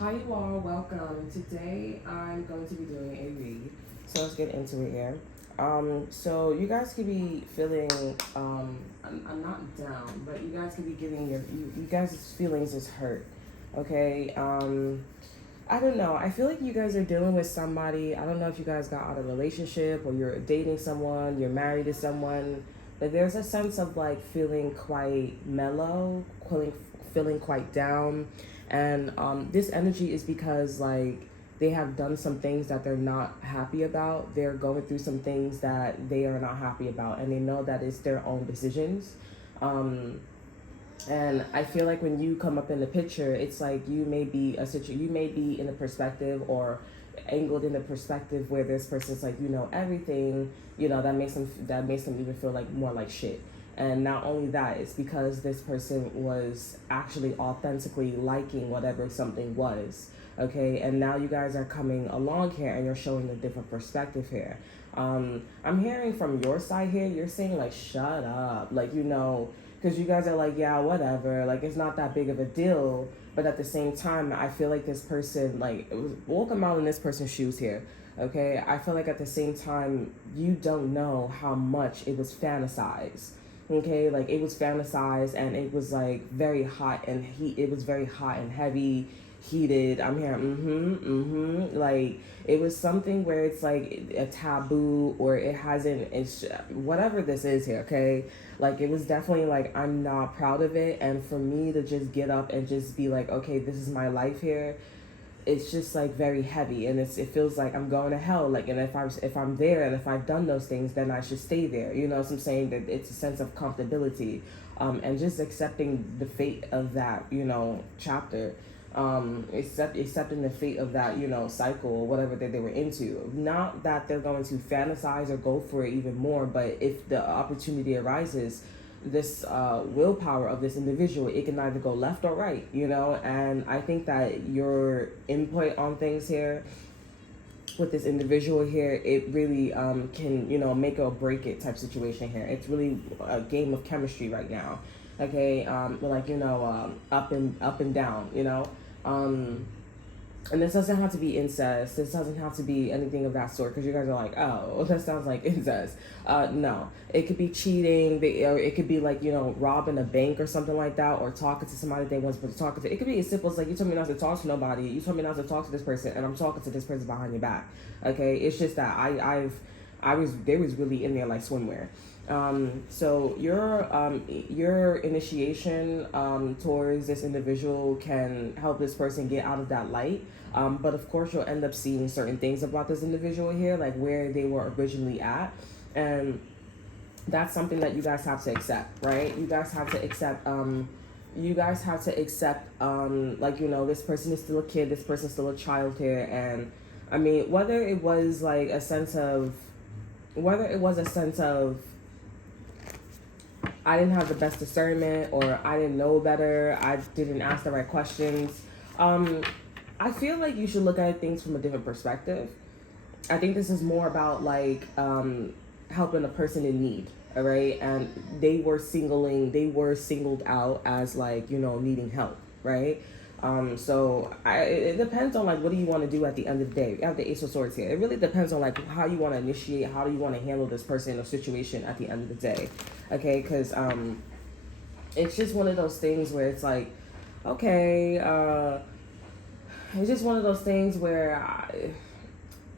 Hi you all, welcome. Today I'm going to be doing a read. So let's get into it here. So you guys could be feeling I'm not down, but you guys could be giving you guys' feelings is hurt. Okay? I don't know. I feel like you guys are dealing with somebody. I don't know if you guys got out of a relationship or you're dating someone, you're married to someone, but there's a sense of like feeling quite mellow, feeling quite down. And this energy is because like they have done some things that they're not happy about. They're going through some things that they are not happy about, and they know that it's their own decisions. Um, and I feel like when you come up in the picture, it's like you may be in a perspective or angled in the perspective where this person's like, everything, that makes them even feel like more like shit. And not only that, it's because this person was actually authentically liking whatever something was. Okay, and now you guys are coming along here and you're showing a different perspective here. I'm hearing from your side here, you're saying like, shut up, like, because you guys are like, yeah, whatever, like it's not that big of a deal. But at the same time, I feel like this person, like, welcome out in this person's shoes here. Okay, I feel like at the same time, you don't know how much it was fantasized. Okay, like it was fantasized and it was like very hot and it was very hot and heavy, heated. I'm here, like it was something where it's like a taboo, or it hasn't, it's whatever this is here. Okay, like it was definitely like, I'm not proud of it, and for me to just get up and just be like, okay, this is my life here, it's just like very heavy, and it feels like I'm going to hell. Like, and if I'm there and if I've done those things, then I should stay there. You know what I'm saying? That it's a sense of comfortability, and just accepting the fate of that, chapter, accepting the fate of that, cycle or whatever that they were into. Not that they're going to fantasize or go for it even more, but if the opportunity arises, this willpower of this individual, it can either go left or right, and I think that your input on things here with this individual here, it really can, make or break it type situation here. It's really a game of chemistry right now. Okay, like, up and down, and this doesn't have to be incest. This doesn't have to be anything of that sort, because you guys are like, oh, that sounds like incest. No, it could be cheating. Or it could be like, robbing a bank or something like that, or talking to somebody they weren't supposed to talk to. It could be as simple as like, you told me not to talk to nobody. You told me not to talk to this person, and I'm talking to this person behind your back. Okay, it's just that they was really in there like swimwear. So your initiation towards this individual can help this person get out of that light. But of course, you'll end up seeing certain things about this individual here, like where they were originally at, and that's something that you guys have to accept, right? You guys have to accept. Like, this person is still a kid. This person is still a child here, and I mean, whether it was a sense of I didn't have the best discernment, or I didn't know better, I didn't ask the right questions. I feel like you should look at things from a different perspective. I think this is more about like helping a person in need, all right? And they were singled out as like, needing help, right? So it depends on like, what do you want to do at the end of the day? You have the Ace of Swords here. It really depends on like how you want to initiate, how do you want to handle this person or situation at the end of the day, okay? Because it's just one of those things where it's like, okay, it's just one of those things where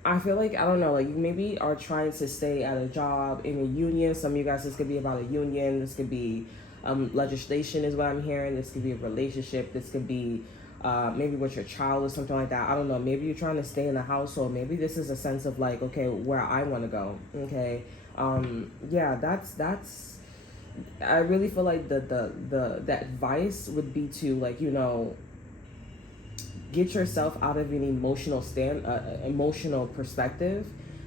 I feel like, I don't know, like you maybe are trying to stay at a job in a union. Some of you guys, this could be about a union. This could be legislation is what I'm hearing. This could be a relationship. This could be maybe with your child or something like that. I don't know. Maybe you're trying to stay in the household. Maybe this is a sense of like, okay, where I want to go. Okay. Yeah, that's I really feel like the advice would be to like, get yourself out of an emotional perspective,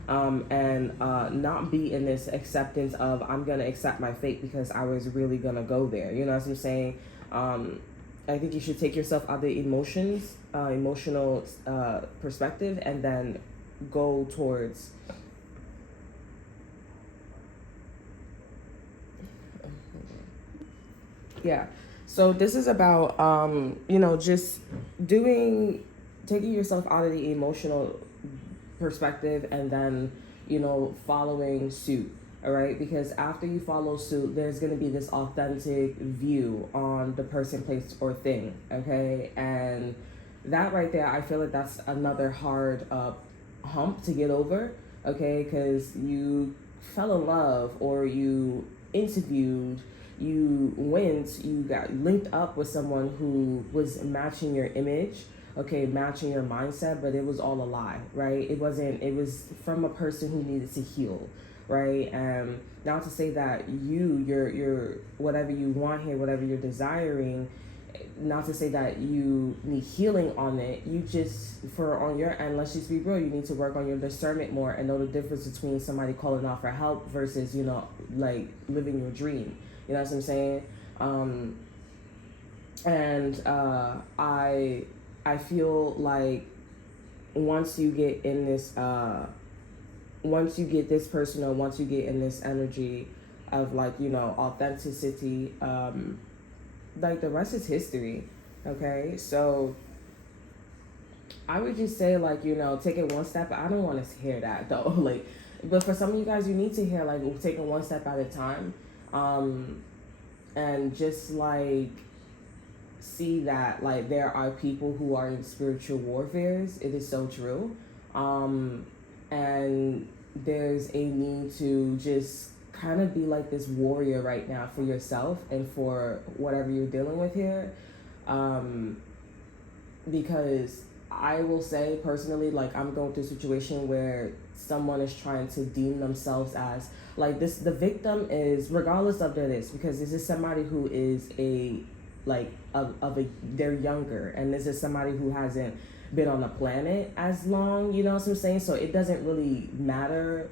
and not be in this acceptance of, I'm gonna accept my fate because I was really gonna go there. You know what I'm saying? I think you should take yourself out of the emotional perspective, and then go towards. Yeah. So this is about just doing taking yourself out of the emotional perspective and then, following suit. All right, because after you follow suit, there's going to be this authentic view on the person, place, or thing. Okay, and that right there, I feel like that's another hard hump to get over. Okay, because you fell in love, or you interviewed, you went, you got linked up with someone who was matching your image, okay, matching your mindset, but it was all a lie, right? It wasn't, it was from a person who needed to heal, right? Not to say that you're whatever you want here, whatever you're desiring, not to say that you need healing on it. You just, for on your end, let's just be real, you need to work on your discernment more and know the difference between somebody calling out for help versus, like living your dream. You know what I'm saying? I feel like once you get in this, once you get this person, or once you get in this energy of like, authenticity, like the rest is history. Okay, so I would just say, like, take it one step. I don't want to hear that though. Like, but for some of you guys, you need to hear like taking one step at a time, and just like see that like there are people who are in spiritual warfares. It is so true, and there's a need to just kind of be like this warrior right now for yourself and for whatever you're dealing with here, because I will say personally, like, I'm going through a situation where someone is trying to deem themselves as like this. The victim is, regardless of this, because this is somebody who is a like they're younger, and this is somebody who hasn't been on the planet as long. You know what I'm saying? So it doesn't really matter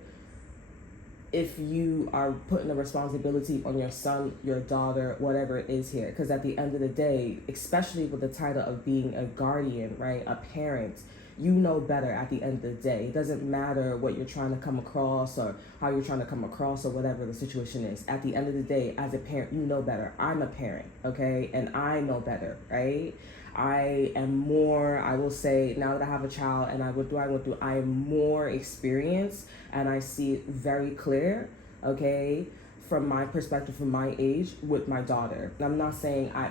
if you are putting the responsibility on your son, your daughter, whatever it is here. Because at the end of the day, especially with the title of being a guardian, right, a parent, you know better at the end of the day. It doesn't matter what you're trying to come across or how you're trying to come across or whatever the situation is. At the end of the day, as a parent, you know better. I'm a parent, okay? And I know better, right? I am more, I will say, now that I have a child and I am more experienced and I see it very clear, okay, from my perspective, from my age, with my daughter. I'm not saying I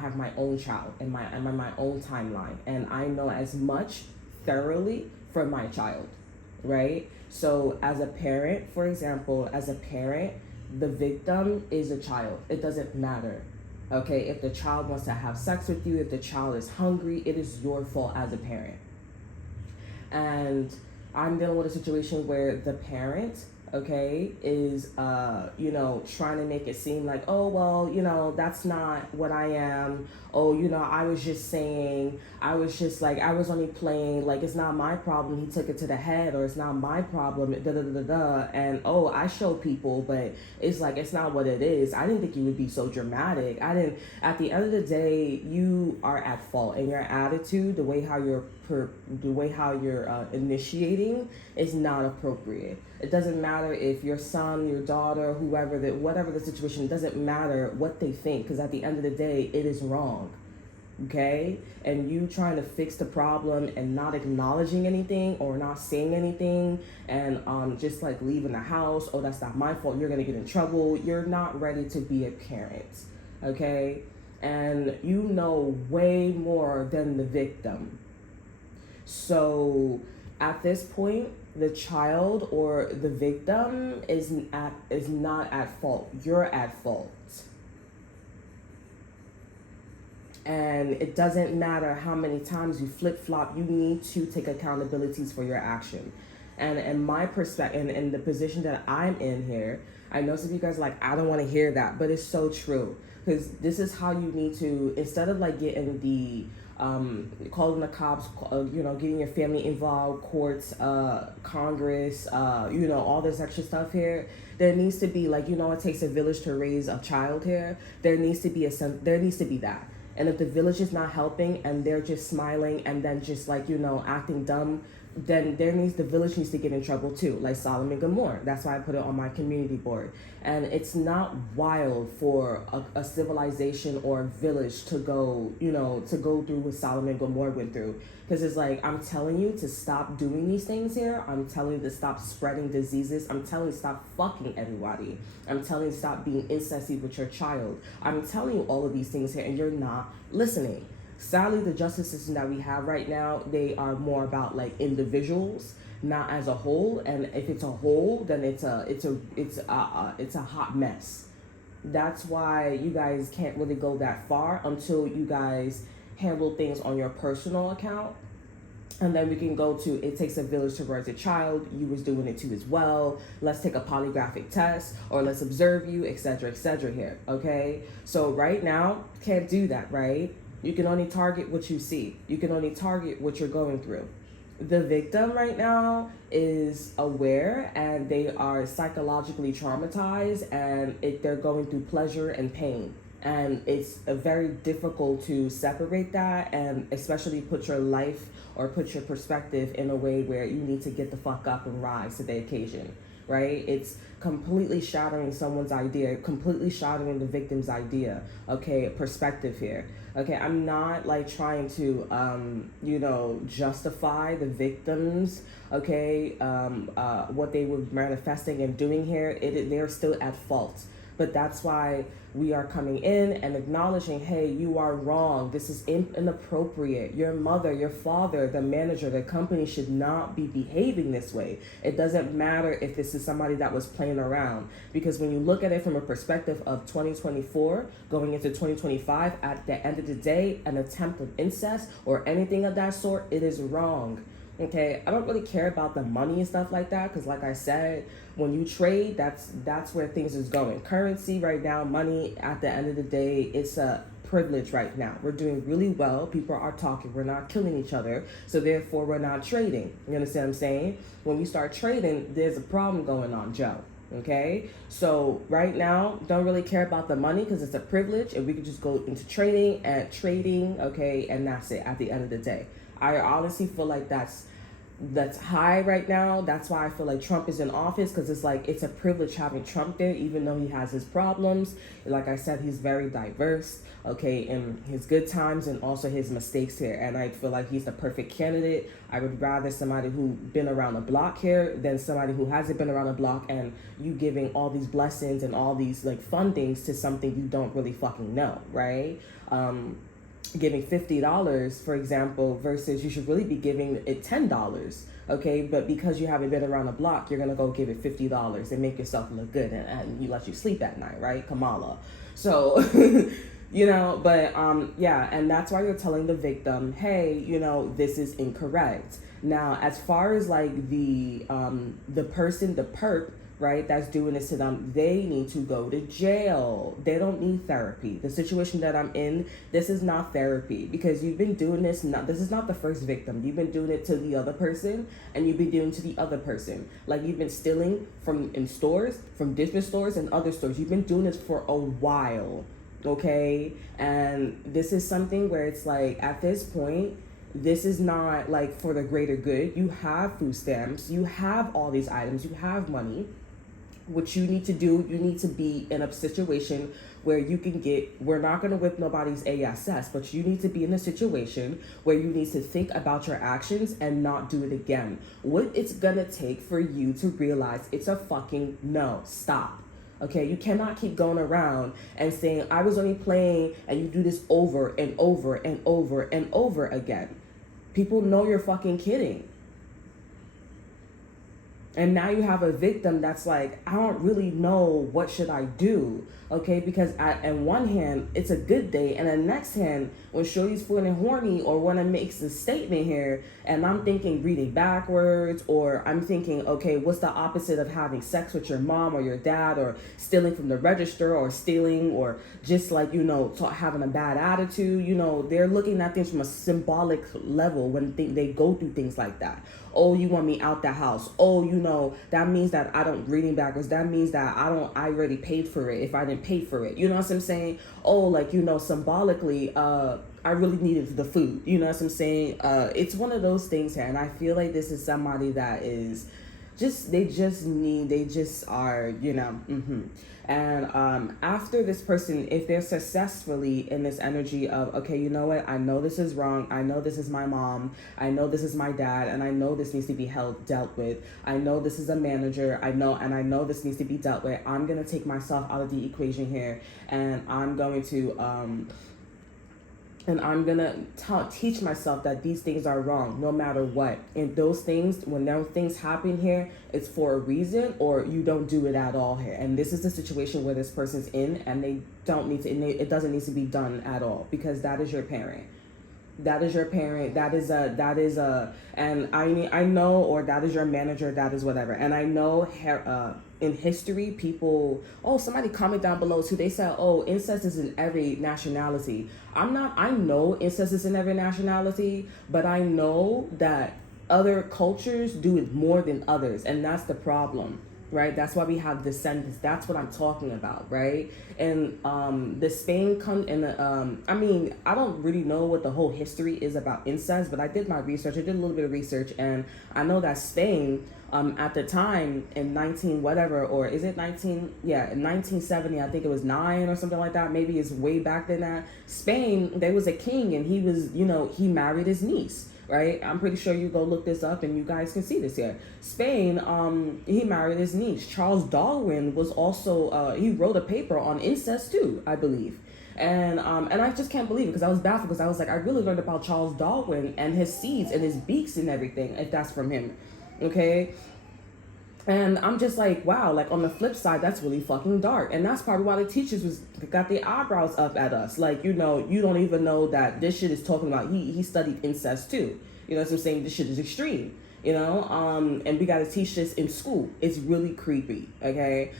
have my own child and I'm on my own timeline, and I know as much thoroughly for my child, right? So as a parent, for example, the victim is a child. It doesn't matter. Okay, if the child wants to have sex with you, if the child is hungry, it is your fault as a parent. And I'm dealing with a situation where the parent, okay, is, trying to make it seem like, oh, well, that's not what I am. Oh, I was just saying, I was only playing, like, it's not my problem, he took it to the head, or it's not my problem, and, oh, I show people, but it's like, it's not what it is. I didn't think you would be so dramatic. At the end of the day, you are at fault, and your attitude, the way how you're initiating is not appropriate. It doesn't matter if your son, your daughter, whatever the situation, it doesn't matter what they think, because at the end of the day, it is wrong. Okay? And you trying to fix the problem and not acknowledging anything or not saying anything, and just like leaving the house, oh, that's not my fault, you're gonna get in trouble. You're not ready to be a parent. Okay? And you know way more than the victim. So at this point, the child or the victim is not at fault. You're at fault. And it doesn't matter how many times you flip-flop, you need to take accountabilities for your action. And in my perspective, and the position that I'm in here, I know some of you guys are like, I don't want to hear that, but it's so true. Because this is how you need to, instead of like getting the, calling the cops, getting your family involved, courts, Congress, all this extra stuff here. There needs to be like, it takes a village to raise a child here. There needs to be that. And if the village is not helping and they're just smiling and then just like, acting dumb, then the village needs to get in trouble too, like Sodom and Gomorrah. That's why I put it on my community board. And it's not wild for a civilization or a village to go, to go through what Sodom and Gomorrah went through. Because it's like, I'm telling you to stop doing these things here. I'm telling you to stop spreading diseases. I'm telling you to stop fucking everybody. I'm telling you to stop being incesty with your child. I'm telling you all of these things here, and you're not listening. Sadly, the justice system that we have right now, they are more about like individuals, not as a whole. And if it's a whole, then it's a hot mess. That's why you guys can't really go that far until you guys handle things on your personal account. And then we can go to, it takes a village to raise a child. You was doing it too as well. Let's take a polygraphic test, or let's observe you, etc., etc. here. Okay. So right now, can't do that, right? You can only target what you see. You can only target what you're going through. The victim right now is aware, and they are psychologically traumatized, and they're going through pleasure and pain. And it's very difficult to separate that, and especially put your life or put your perspective in a way where you need to get the fuck up and rise to the occasion, right? It's completely shattering someone's idea, completely shattering the victim's idea, okay, perspective here. Okay, I'm not like trying to, justify the victims, okay, what they were manifesting and doing here. They're still at fault. But that's why we are coming in and acknowledging, hey, you are wrong. This is inappropriate. Your mother, your father, the manager, the company should not be behaving this way. It doesn't matter if this is somebody that was playing around. Because when you look at it from a perspective of 2024 going into 2025, at the end of the day, an attempt of incest or anything of that sort, it is wrong. Okay, I don't really care about the money and stuff like that, because like I said, when you trade, that's where things is going. Currency right now, money, at the end of the day, it's a privilege right now. We're doing really well. People are talking. We're not killing each other. So therefore, we're not trading. You understand what I'm saying? When we start trading, there's a problem going on, Joe. Okay, so right now, don't really care about the money because it's a privilege, and we could just go into trading, okay, and that's it at the end of the day. I honestly feel like that's high right now. That's why I feel like Trump is in office, because it's like it's a privilege having Trump there, even though he has his problems. Like I said, he's very diverse, okay, in his good times and also his mistakes here. And I feel like he's the perfect candidate. I would rather somebody who been around the block here than somebody who hasn't been around the block, and you giving all these blessings and all these like fundings to something you don't really fucking know, right? Giving $50, for example, versus you should really be giving it $10, okay? But because you haven't been around the block, you're gonna go give it $50 and make yourself look good, and you let you sleep at night, right? Kamala. So, yeah, and that's why you're telling the victim, hey, this is incorrect. Now, as far as like the person, the perp, right, that's doing this to them, they need to go to jail. They don't need therapy. The situation that I'm in, this is not therapy, because you've been doing this. This is not the first victim. You've been doing it to the other person, and you've been doing it to the other person. Like, you've been stealing in stores, from different stores and other stores. You've been doing this for a while, okay? And this is something where it's like, at this point, this is not like for the greater good. You have food stamps. You have all these items. You have money. What you need to do, you need to be in a situation where you can we're not going to whip nobody's ASS, but you need to be in a situation where you need to think about your actions and not do it again. What it's going to take for you to realize it's a fucking no. Stop. Okay, you cannot keep going around and saying, I was only playing, and you do this over and over and over and over again. People know you're fucking kidding. And now you have a victim that's like, I don't really know what should I do, okay? Because on one hand, it's a good day, and the next hand, when Shorty's feeling horny or when it makes a statement here, and I'm thinking reading backwards, or I'm thinking, okay, what's the opposite of having sex with your mom or your dad, or stealing from the register, or stealing, or just like, having a bad attitude, they're looking at things from a symbolic level when they go through things like that. Oh, you want me out the house. Oh, that means that I don't reading backwards. That means that I already paid for it if I didn't pay for it. You know what I'm saying? Oh, like, symbolically, I really needed the food. You know what I'm saying? It's one of those things here, and I feel like this is somebody that is they just are, And after this person, if they're successfully in this energy of, okay, you know what, I know this is wrong, I know this is my mom, I know this is my dad, and I know this needs to be dealt with, I know this is a manager, I know this needs to be dealt with, I'm gonna take myself out of the equation here, and I'm going to teach myself that these things are wrong no matter what. And those things, when those things happen here, it's for a reason, or you don't do it at all here. And this is the situation where this person's in, and they don't need to, it doesn't need to be done at all, because that is your parent. That is your parent. That is and I know, or that is your manager. That is whatever. And I know, in history, people. Oh, somebody comment down below too. They said, oh, incest is in every nationality. I know incest is in every nationality, but I know that other cultures do it more than others, and that's the problem. Right, that's why we have descendants. That's what I'm talking about, right? And the Spain I don't really know what the whole history is about incest, but I did my research. I did a little bit of research, and I know that Spain, at the time in 1970, I think it was 9 or something like that. Maybe it's way back than that. Spain, there was a king, and he was, he married his niece. Right, I'm pretty sure you go look this up and you guys can see this here. Spain, he married his niece. Charles Darwin was also he wrote a paper on incest too, I believe. And I just can't believe it, because I was baffled, because I was like, I really learned about Charles Darwin and his seeds and his beaks and everything, if that's from him. Okay. And I'm just like, wow, like on the flip side, that's really fucking dark. And that's probably why the teachers got their eyebrows up at us. Like, you don't even know that this shit is talking about, he studied incest too. You know what I'm saying? This shit is extreme, and we got to teach this in school. It's really creepy. Okay.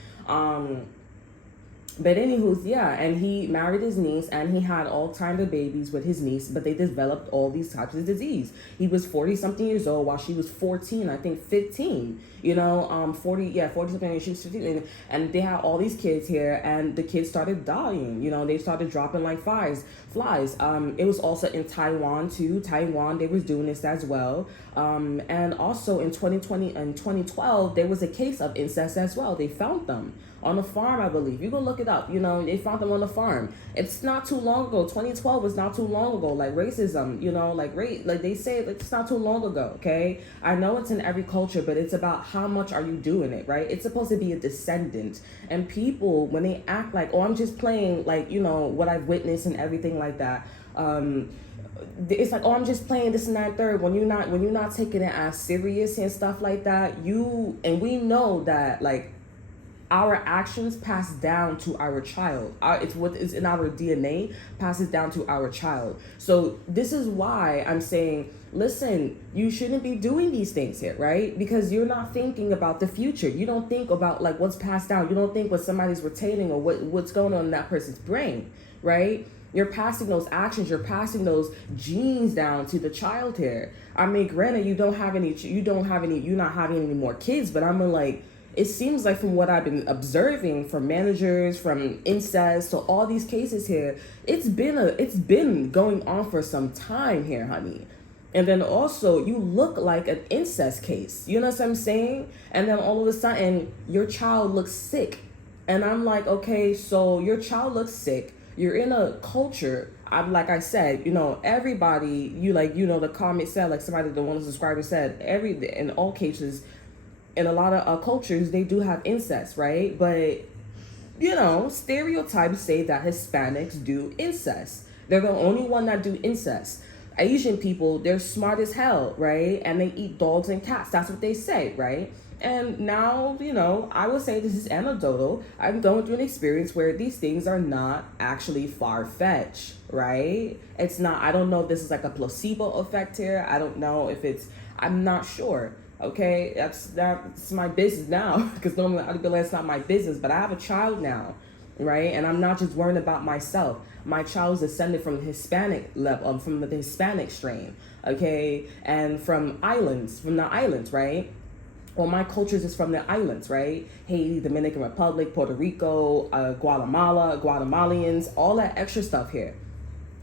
But anywho's, yeah, and he married his niece, and he had all kinds of babies with his niece, but they developed all these types of disease. He was 40-something years old, while she was 14, I think 15, 40-something, she was 15, and they had all these kids here, and the kids started dying, they started dropping like flies. It was also in Taiwan too. Taiwan, they was doing this as well. And also in 2020 and 2012, there was a case of incest as well. They found them on a farm, I believe. You go look it up. They found them on the farm. It's not too long ago. 2012 was not too long ago. Like racism, like they say, it's not too long ago. Okay, I know it's in every culture, but it's about how much are you doing it, right? It's supposed to be a descendant, and people, when they act like, oh, I'm just playing, like, what I've witnessed and everything like that. It's like, oh, I'm just playing this and that third. When you're not taking it as serious and stuff like that, and we know that, like, our actions pass down to our child. It's what is in our DNA passes down to our child. So this is why I'm saying, listen, you shouldn't be doing these things here, right? Because you're not thinking about the future. You don't think about like what's passed down. You don't think what somebody's retaining or what's going on in that person's brain, right? You're passing those actions, you're passing those genes down to the child here. I mean, granted, you're not having any more kids, but I'm like, it seems like from what I've been observing from managers, from incest, so all these cases here, it's been going on for some time here, honey. And then also, you look like an incest case. You know what I'm saying? And then all of a sudden, your child looks sick. And I'm like, okay, so your child looks sick. You're in a culture. Like I said, everybody, the comment said, like somebody, the one subscriber said, in all cases, in a lot of cultures, they do have incest, right? But, stereotypes say that Hispanics do incest. They're the only one that do incest. Asian people, they're smart as hell, right? And they eat dogs and cats. That's what they say, right? And now, I would say this is anecdotal. I'm going through an experience where these things are not actually far-fetched, right? It's not, I don't know if this is like a placebo effect here. I don't know if I'm not sure. Okay, that's my business now, because normally I'd be like, it's not my business, but I have a child now, right? And I'm not just worrying about myself. My child is descended from the Hispanic level, from the Hispanic strain, okay, and from the islands, right? Well, my culture is from the islands, right? Haiti, Dominican Republic, Puerto Rico, Guatemala, Guatemalans, all that extra stuff here.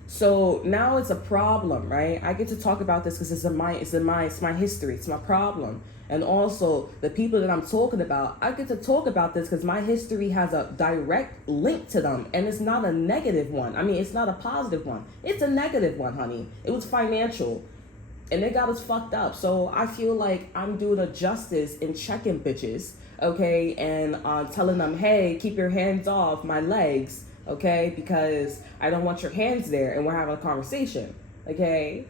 So now it's a problem, right? I get to talk about this because it's my history, it's my problem. And also the people that I'm talking about, I get to talk about this because my history has a direct link to them, and it's not a negative one. I mean, it's not a positive one. It's a negative one, honey. It was financial, and they got us fucked up. So I feel like I'm doing a justice in checking bitches, okay, and telling them, hey, keep your hands off my legs, okay, because I don't want your hands there, and we're having a conversation, okay.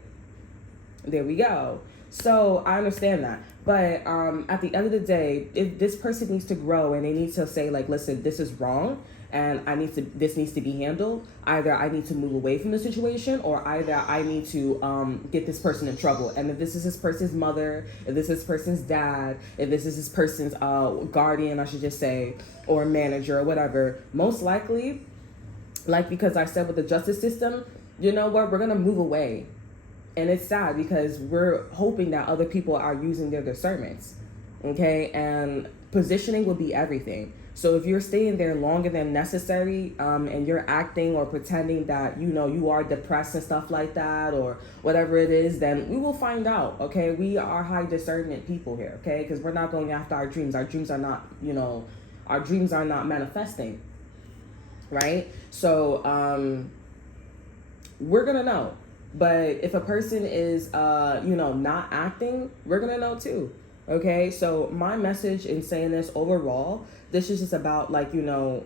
There we go. So I understand that, but at the end of the day, if this person needs to grow and they need to say like, listen, this is wrong, and this needs to be handled. Either I need to move away from the situation, or either I need to get this person in trouble. And if this is this person's mother, if this is this person's dad, if this is this person's guardian, I should just say, or manager or whatever, most likely, like, because I said with the justice system, you know what, we're gonna move away. And it's sad because we're hoping that other people are using their discernments, okay? And positioning will be everything. So if you're staying there longer than necessary, and you're acting or pretending that, you know, you are depressed and stuff like that, or whatever it is, then we will find out, okay? We are high discernment people here, okay? Because we're not going after our dreams. Our dreams are not, you know, our dreams are not manifesting, right? So we're gonna know. But if a person is, you know, not acting, we're going to know too. Okay. So my message in saying this overall, this is just about, like, you know,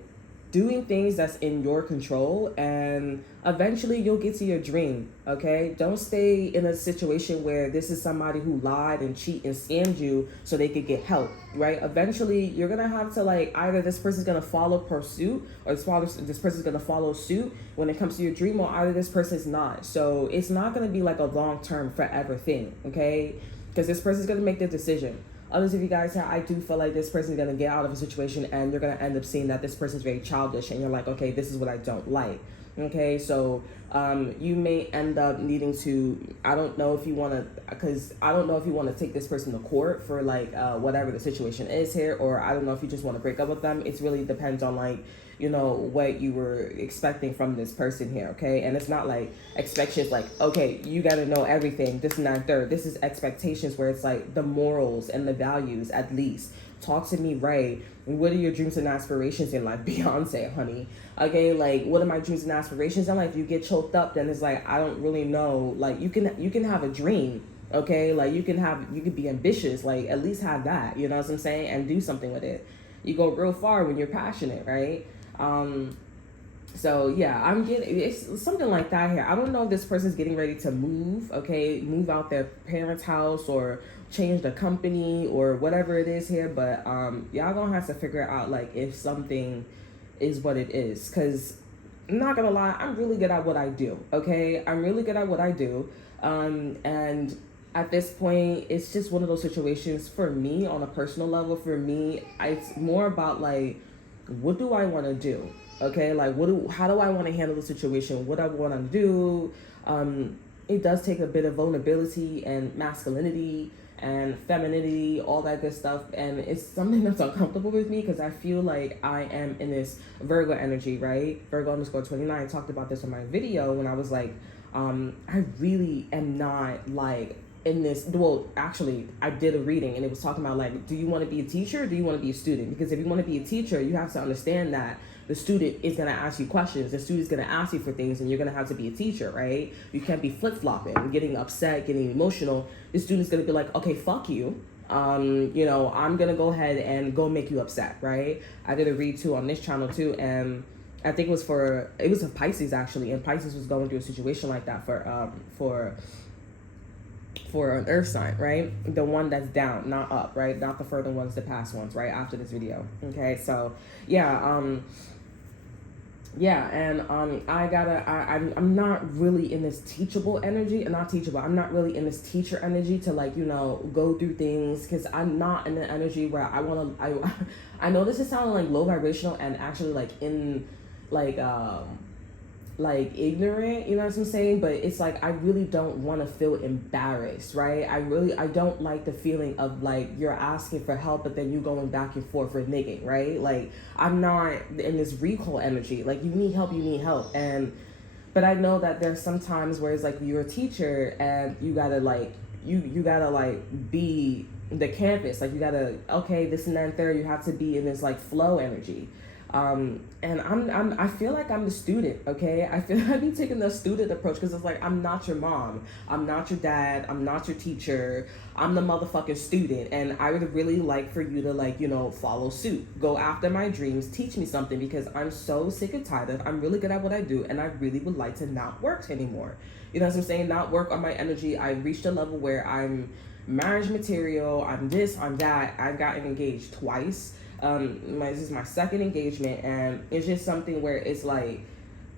doing things that's in your control, and eventually you'll get to your dream. Okay. Don't stay in a situation where this is somebody who lied and cheat and scammed you so they could get help, right? Eventually you're going to have to, like, either this person's going to follow pursuit, or this person's going to follow suit when it comes to your dream, or either this person's not. So it's not going to be like a long-term forever thing. Okay. Because this person's going to make their decision. Others of you guys here, I do feel like this person's going to get out of a situation, and you're going to end up seeing that this person's very childish, and you're like, okay, this is what I don't like. Okay, so you may end up needing to, I don't know if you want to take this person to court for, like, whatever the situation is here, or I don't know if you just want to break up with them. It really depends on, like, you know, what you were expecting from this person here, okay? And it's not like expectations like, okay, you got to know everything, this and that, third. This is expectations where it's like the morals and the values, at least. Talk to me right. What are your dreams and aspirations in life? Beyonce, honey. Okay, like, what are my dreams and aspirations in life? If you get choked up, then it's like, I don't really know. Like, you can have a dream, okay? Like, you can be ambitious, like, at least have that, you know what I'm saying? And do something with it. You go real far when you're passionate, right? So yeah, it's something like that here. I don't know if this person's getting ready to move, okay, move out their parents' house, or change the company, or whatever it is here, but y'all gonna have to figure out, like, if something is what it is, because I'm not gonna lie, I'm really good at what I do, okay? I'm really good at what I do, and at this point, it's just one of those situations for me on a personal level. For me, it's more about, like, what do I want to do? Okay, like, how do I want to handle the situation? What I want to do? It does take a bit of vulnerability and masculinity and femininity, all that good stuff, and it's something that's uncomfortable with me because I feel like I am in this Virgo energy, right? Virgo_29 talked about this in my video when I was like, I really am not, like, in this, well, actually, I did a reading and it was talking about, like, do you want to be a teacher, or do you want to be a student? Because if you want to be a teacher, you have to understand that the student is going to ask you questions, the student's going to ask you for things, and you're going to have to be a teacher, right? You can't be flip-flopping, getting upset, getting emotional. The student's going to be like, okay, fuck you. You know, I'm going to go ahead and go make you upset, right? I did a read too on this channel too, and I think it was a Pisces actually, and Pisces was going through a situation like that for an earth sign, right? The one that's down, not up, right? Not the further ones, the past ones, right? After this video. Okay, so yeah, and I'm not really in this teachable energy, not teachable. I'm not really in this teacher energy to, like, you know, go through things, because I'm not in the energy where I know this is sounding like low vibrational and actually like in like ignorant, you know what I'm saying? But it's like, I really don't want to feel embarrassed, right? I don't like the feeling of, like, you're asking for help, but then you going back and forth reneging, right? Like, I'm not in this recall energy. Like, you need help, and But I know that there's some times where it's like you're a teacher and you gotta like you gotta like be the campus. Like you gotta, okay, this and that and third, you have to be in this like flow energy. And I feel like I'm the student, okay? I feel like I be taking the student approach because it's like, I'm not your mom, I'm not your dad, I'm not your teacher, I'm the motherfucking student. And I would really like for you to like, you know, follow suit, go after my dreams, teach me something, because I'm so sick and tired of, I'm really good at what I do and I really would like to not work anymore. You know what I'm saying? Not work on my energy. I reached a level where I'm marriage material, I'm this, I'm that. I've gotten engaged twice. This is my second engagement, and it's just something where it's like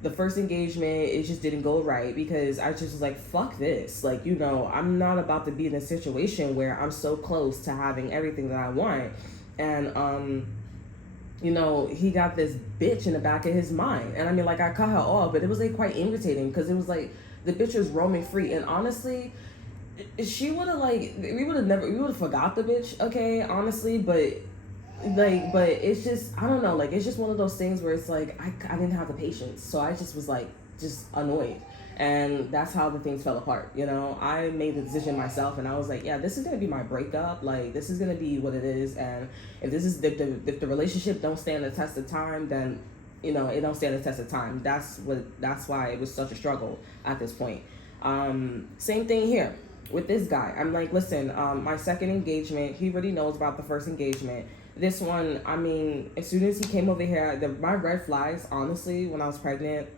the first engagement, it just didn't go right because I just was like, fuck this. Like, you know, I'm not about to be in a situation where I'm so close to having everything that I want. And, you know, he got this bitch in the back of his mind. And I mean, like, I cut her off, but it was like quite irritating because it was like the bitch was roaming free. And honestly, she would have like, we would have forgot the bitch, okay, honestly, but it's just, I don't know, like it's just one of those things where it's like I didn't have the patience, so I just was like just annoyed, and that's how the things fell apart. You know, I made the decision myself, and I was like, yeah, this is gonna be my breakup, like this is gonna be what it is. And if this is if the relationship don't stand the test of time, then you know it don't stand the test of time. That's why it was such a struggle at this point. Same thing here with this guy. I'm like, listen, my second engagement, he already knows about the first engagement. This one, I mean, as soon as he came over here, my red flags, honestly, when I was pregnant,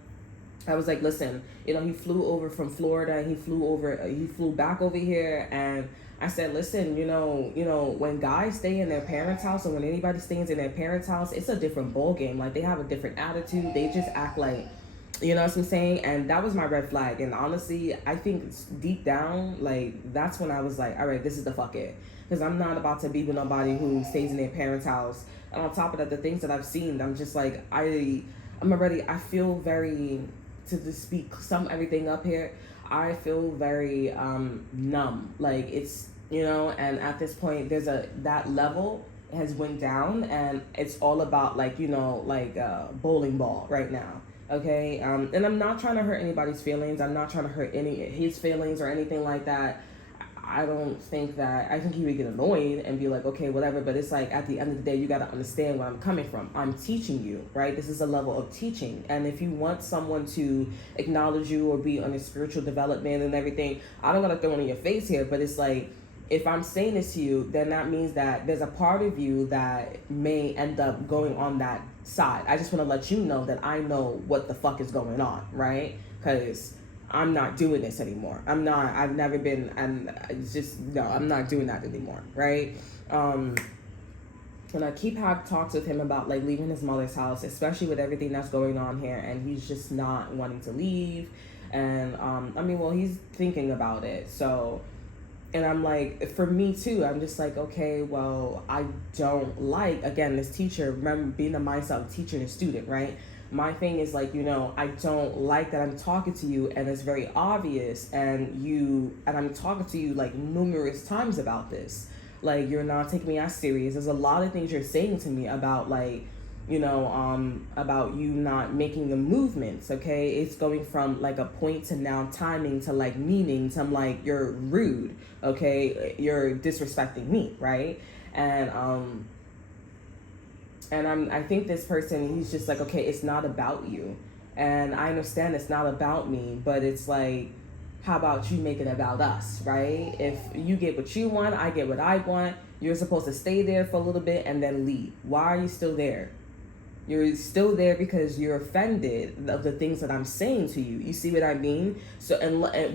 I was like, listen, you know, he flew over from Florida, he flew back over here, and I said, listen, you know, when guys stay in their parents' house, or when anybody stays in their parents' house, it's a different ball game. Like, they have a different attitude, they just act like, you know what I'm saying? And that was my red flag. And honestly, I think deep down, like, that's when I was like, all right, this is the fuck it. Because I'm not about to be with nobody who stays in their parents' house. And on top of that, the things that I've seen, I'm just like, I feel very, to just speak everything up here, I feel very numb. Like, it's, you know, and at this point, that level has went down, and it's all about, like, you know, like a bowling ball right now. Okay, and I'm not trying to hurt anybody's feelings. I'm not trying to hurt his feelings or anything like that. I don't think that, I think he would get annoyed and be like, okay, whatever. But it's like, at the end of the day, you got to understand where I'm coming from. I'm teaching you, right? This is a level of teaching. And if you want someone to acknowledge you or be on a spiritual development and everything, I don't got to throw it in your face here, but it's like, if I'm saying this to you, then that means that there's a part of you that may end up going on that side. I just want to let you know that I know what the fuck is going on, right? Because I'm not doing this anymore. I've never been, and it's just, no, I'm not doing that anymore, right? And I keep having talks with him about like leaving his mother's house, especially with everything that's going on here, and he's just not wanting to leave. And I mean, well, he's thinking about it, so. And I'm like, for me too, I'm just like, okay, well, I don't like, again, this teacher, remember being the mindset of teacher and student, right? My thing is like, you know, I don't like that I'm talking to you and it's very obvious, and I'm talking to you like numerous times about this. Like, you're not taking me as serious. There's a lot of things you're saying to me about like, you know, about you not making the movements, okay? It's going from like a point to now timing to like meaning to I'm like, you're rude, okay? You're disrespecting me, right? And I think this person, he's just like, okay, it's not about you. And I understand it's not about me, but it's like, how about you make it about us, right? If you get what you want, I get what I want, you're supposed to stay there for a little bit and then leave. Why are you still there? You're still there because you're offended of the things that I'm saying to you. You see what I mean? So,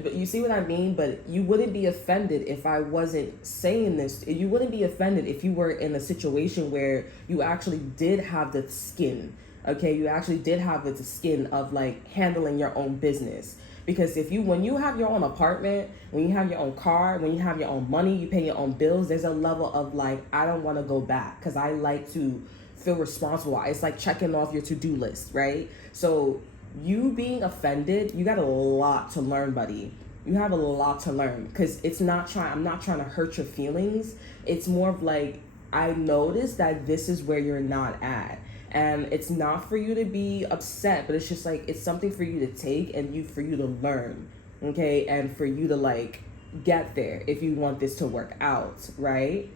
but you see what I mean? But you wouldn't be offended if I wasn't saying this. You wouldn't be offended if you were in a situation where you actually did have the skin. Okay, you actually did have the skin of like handling your own business. Because when you have your own apartment, when you have your own car, when you have your own money, you pay your own bills, there's a level of like, I don't want to go back because I like to feel responsible. It's like checking off your to-do list, right? So you being offended, you got a lot to learn, buddy. You have a lot to learn, because I'm not trying to hurt your feelings. It's more of like, I noticed that this is where you're not at. And it's not for you to be upset, but it's just like, it's something for you to take and for you to learn, okay? And for you to like get there if you want this to work out, right?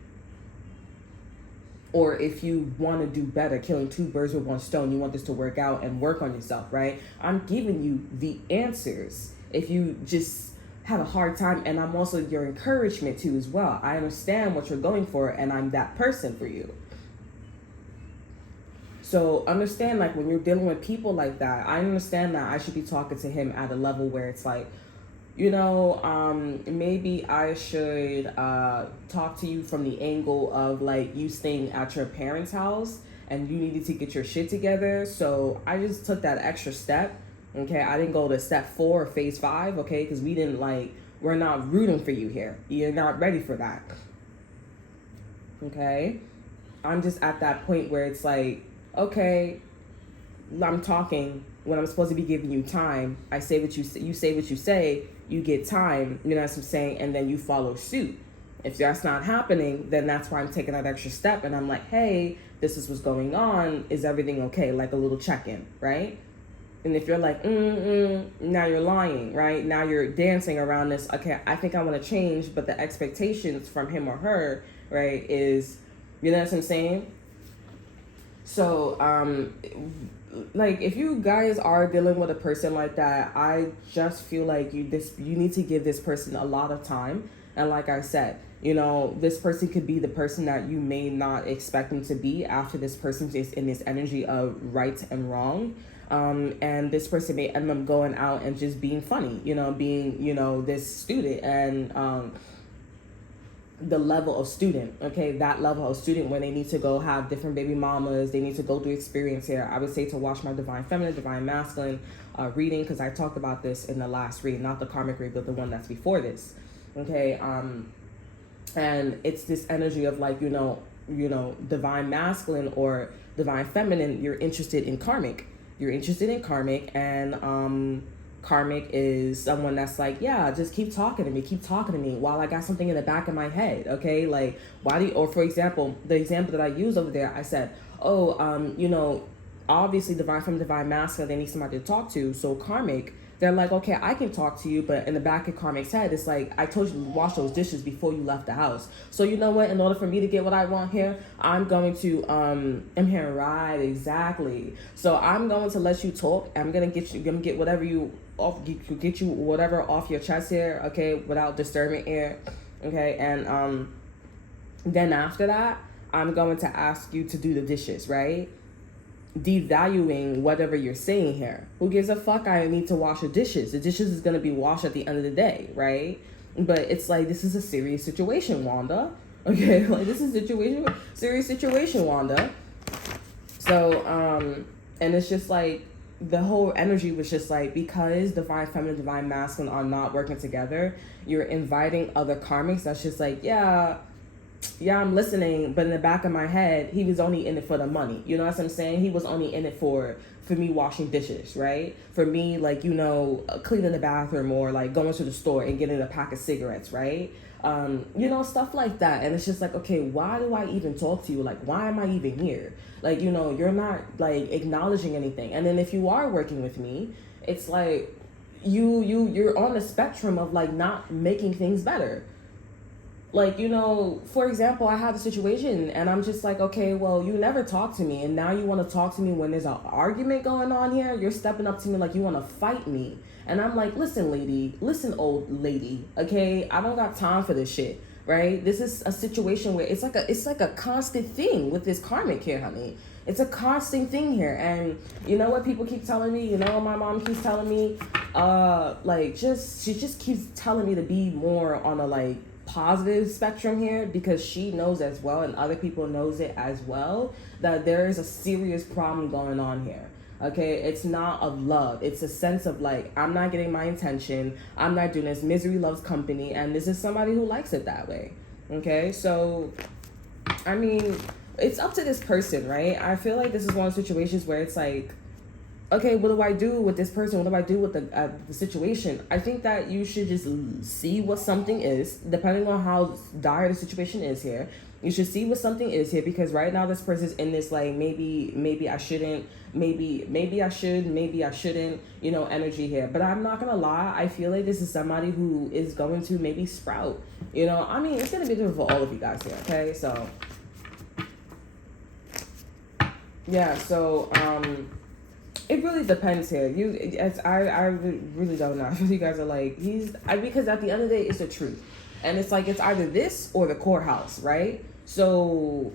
Or if you want to do better, killing two birds with one stone, you want this to work out and work on yourself, right? I'm giving you the answers. If you just have a hard time, and I'm also your encouragement too as well. I understand what you're going for, and I'm that person for you. So understand, like, when you're dealing with people like that, I understand that I should be talking to him at a level where it's like, you know, maybe I should talk to you from the angle of like you staying at your parents' house and you needed to get your shit together. So I just took that extra step. Okay, I didn't go to step 4 or phase 5. Okay, because we're not rooting for you here. You're not ready for that. Okay, I'm just at that point where it's like, okay, I'm talking when I'm supposed to be giving you time. I say what you say, you say what you say, you get time, you know what I'm saying, and then you follow suit. If that's not happening, then that's why I'm taking that extra step and I'm like, hey, this is what's going on. Is everything okay? Like a little check-in, right? And if you're like, now you're lying, right? Now you're dancing around this, okay, I think I want to change, but the expectations from him or her, right, is, you know what I'm saying? So, like, if you guys are dealing with a person like that, I just feel like you need to give this person a lot of time. And like I said, you know, this person could be the person that you may not expect them to be after this person is in this energy of right and wrong. And this person may end up going out and just being funny, you know, being, you know, this student and, the level of student, okay, that level of student when they need to go have different baby mamas, they need to go through experience here. I would say to watch my Divine Feminine, Divine Masculine reading, because I talked about this in the last read, not the karmic read, but the one that's before this, okay. And it's this energy of like, you know, Divine Masculine or Divine Feminine, you're interested in karmic, and karmic is someone that's like, yeah, just keep talking to me while I got something in the back of my head, okay? Like, or for example, the example that I used over there, I said, you know, obviously Divine Feminine, Divine Masculine, they need somebody to talk to, so karmic, they're like, okay, I can talk to you, but in the back of karmic's head, it's like, I told you to wash those dishes before you left the house. So you know what? In order for me to get what I want here, I'm going to, I'm here, right, exactly. So I'm going to let you talk. I'm going to get whatever get you whatever off your chest here, okay, without disturbing here, okay? And then after that, I'm going to ask you to do the dishes, right? Devaluing whatever you're saying here. Who gives a fuck? I need to wash the dishes. The dishes is going to be washed at the end of the day, right? But it's like, this is a serious situation, Wanda. Okay, like, this is serious situation, Wanda. So, and it's just like, the whole energy was just like, because Divine Feminine, Divine Masculine are not working together, you're inviting other karmics that's just like, yeah, I'm listening, but in the back of my head, he was only in it for the money. You know what I'm saying? He was only in it for me washing dishes, right? For me, like, you know, cleaning the bathroom or like going to the store and getting a pack of cigarettes, right? You know, stuff like that. And it's just like, okay, why do I even talk to you? Like, why am I even here? Like, you know, you're not like acknowledging anything. And then if you are working with me, it's like you're on the spectrum of like not making things better. Like, you know, for example, I had a situation and I'm just like, okay, well, you never talk to me. And now you want to talk to me when there's an argument going on here. You're stepping up to me like you want to fight me. And I'm like, listen, old lady, okay? I don't got time for this shit, right? This is a situation where it's like a constant thing with this karmic here, honey. It's a constant thing here. And you know what people keep telling me? You know what my mom keeps telling me? She just keeps telling me to be more on a like positive spectrum here, because she knows as well, and other people knows it as well, that there is a serious problem going on here. Okay, it's not of love, it's a sense of like, I'm not getting my intention, I'm not doing this, misery loves company, and this is somebody who likes it that way. Okay, so I mean, it's up to this person, right? I feel like this is one of the situations where it's like, okay, what do I do with this person? What do I do with the situation? I think that you should just see what something is, depending on how dire the situation is here. You should see what something is here, because right now this person's in this like maybe I shouldn't, maybe I should, maybe I shouldn't, you know, energy here. But I'm not gonna lie, I feel like this is somebody who is going to maybe sprout. You know, I mean, it's gonna be different for all of you guys here. Okay, so yeah, so it really depends here. I really don't know. You guys are like, because at the end of the day, it's the truth. And it's like, it's either this or the courthouse, right? So,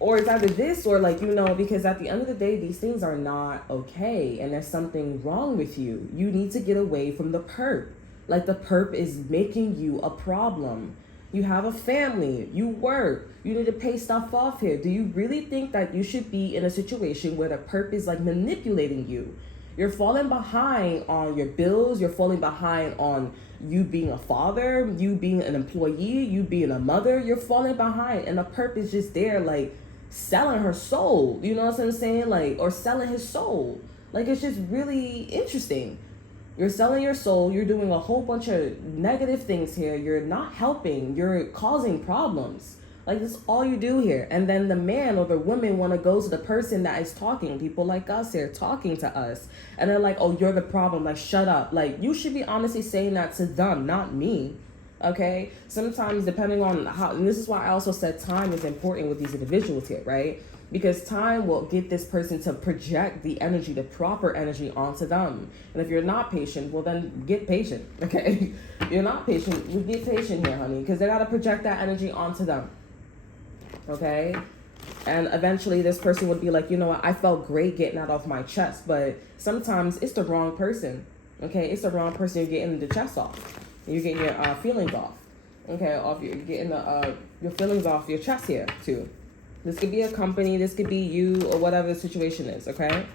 or it's either this or like, you know, because at the end of the day, these things are not okay. And there's something wrong with you. You need to get away from the perp. Like, the perp is making you a problem. You have a family, you work, you need to pay stuff off here. Do you really think that you should be in a situation where the perp is like manipulating you? You're falling behind on your bills, you're falling behind on you being a father, you being an employee, you being a mother, you're falling behind. And the perp is just there like selling her soul, you know what I'm saying? Like, or selling his soul. Like, it's just really interesting. You're selling your soul. You're doing a whole bunch of negative things here. You're not helping. You're causing problems. Like, that's all you do here. And then the man or the woman want to go to the person that is talking. People like us here talking to us. And they're like, oh, you're the problem. Like, shut up. Like, you should be honestly saying that to them, not me. Okay? Sometimes depending on how, and this is why I also said time is important with these individuals here, right? Because time will get this person to project the energy, the proper energy onto them. And if you're not patient, well then get patient, okay? You're not patient, you get patient here, honey, because they got to project that energy onto them, okay? And eventually this person would be like, you know what, I felt great getting that off my chest, but sometimes it's the wrong person, okay? It's the wrong person you're getting the chest off. You're getting your feelings off, okay? You're getting your feelings off your chest here, too. This could be a company, this could be you, or whatever the situation is, okay?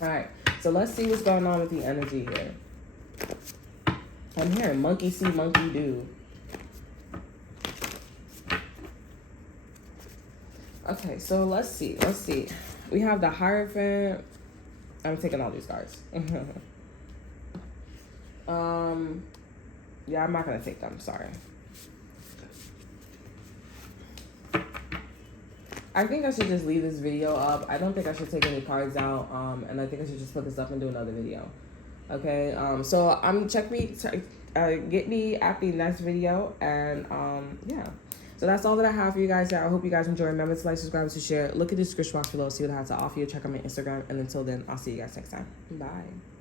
All right, so let's see what's going on with the energy here. I'm hearing monkey see, monkey do. Okay, so let's see. We have the Hierophant. I'm taking all these cards. Yeah, I'm not going to take them, sorry. I think I should just leave this video up. I don't think I should take any cards out. And I think I should just put this up and do another video. Okay. So get me at the next video. And yeah. So that's all that I have for you guys. I hope you guys enjoy. Remember to like, subscribe, to share. Look at the description box below. See what I have to offer you. Check out my Instagram. And until then, I'll see you guys next time. Bye.